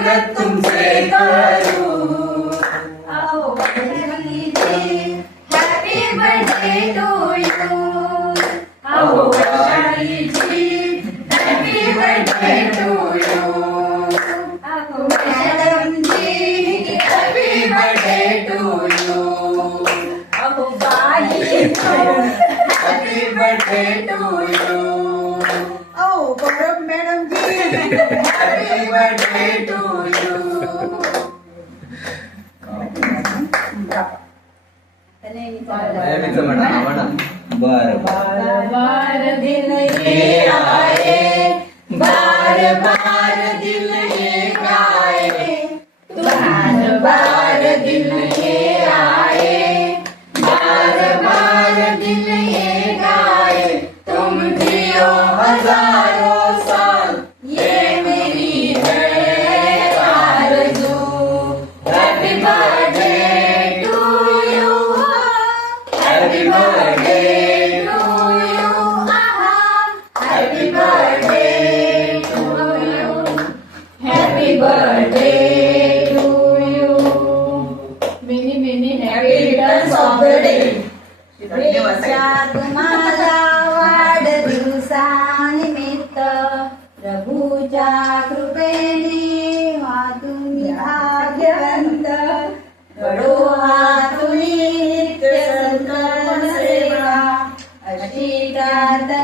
स्वागत तुमसे करूँ आओ Bajrangi ji Gaurav madam ji happy birthday to you बार दिन ये आए बार बार दिल ये गाए बार बार दिल ये आए बार बार दिल ये गाए तुम जियो हजार। रिटर्न्स ऑफ द डे शुभेच्छा तुम्हाला वाढदिवसानिमित्त प्रभूच्या कृपेने हा तुम्ही भाग्यवंत. घडो हा तुम्ही नित्य संकल्प सेवा. अशी प्रार्थना